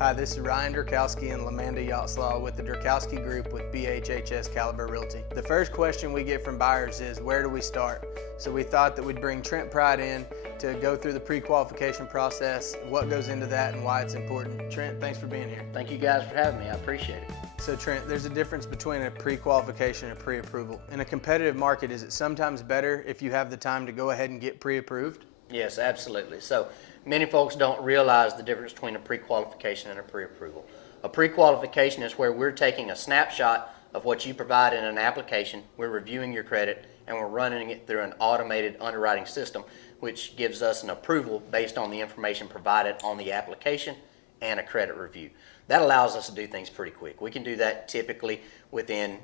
Hi, this is Ryan Derkowski and Lamanda Yachtslaw with the Derkowski Group with BHHS Caliber Realty. The first question we get from buyers is, where do we start? So we thought that we'd bring Trent Pride in to go through the pre-qualification process, what goes into that and why it's important. Trent, thanks for being here. Thank you guys for having me, I appreciate it. So Trent, there's a difference between a pre-qualification and a pre-approval. In a competitive market, is it sometimes better if you have the time to go ahead and get pre-approved? Yes, absolutely. So many folks don't realize the difference between a pre-qualification and a pre-approval. A pre-qualification is where we're taking a snapshot of what you provide in an application, we're reviewing your credit, and we're running it through an automated underwriting system, which gives us an approval based on the information provided on the application and a credit review. That allows us to do things pretty quick. We can do that typically within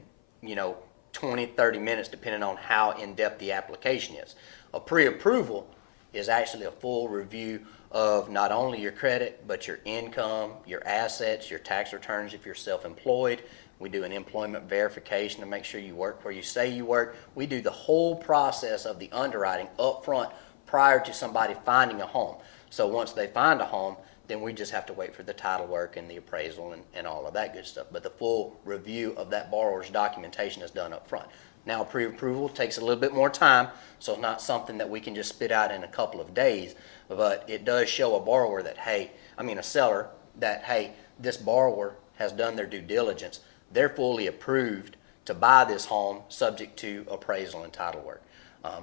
20, 30 minutes depending on how in-depth the application is. A pre-approval is actually a full review of not only your credit, but your income, your assets, your tax returns if you're self-employed. We do an employment verification to make sure you work where you say you work. We do the whole process of the underwriting up front prior to somebody finding a home. So once they find a home, then we just have to wait for the title work and the appraisal and all of that good stuff. But the full review of that borrower's documentation is done up front. Now, pre-approval takes a little bit more time, so it's not something that we can just spit out in a couple of days, but it does show a borrower that, a seller, that, hey, this borrower has done their due diligence. They're fully approved to buy this home subject to appraisal and title work.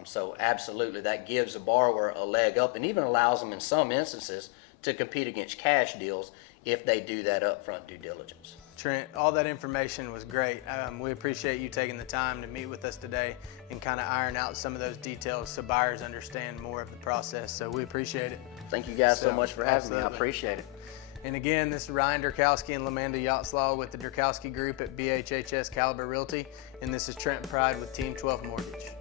So absolutely, that gives a borrower a leg up and even allows them in some instances to compete against cash deals if they do that upfront due diligence. Trent, all that information was great. We appreciate you taking the time to meet with us today and kind of iron out some of those details so buyers understand more of the process. So we appreciate it. Thank you guys so much for having me. I appreciate it. And again, this is Ryan Derkowski and Lamanda Yachtslaw with the Derkowski Group at BHHS Caliber Realty. And this is Trent Pride with Team 12 Mortgage.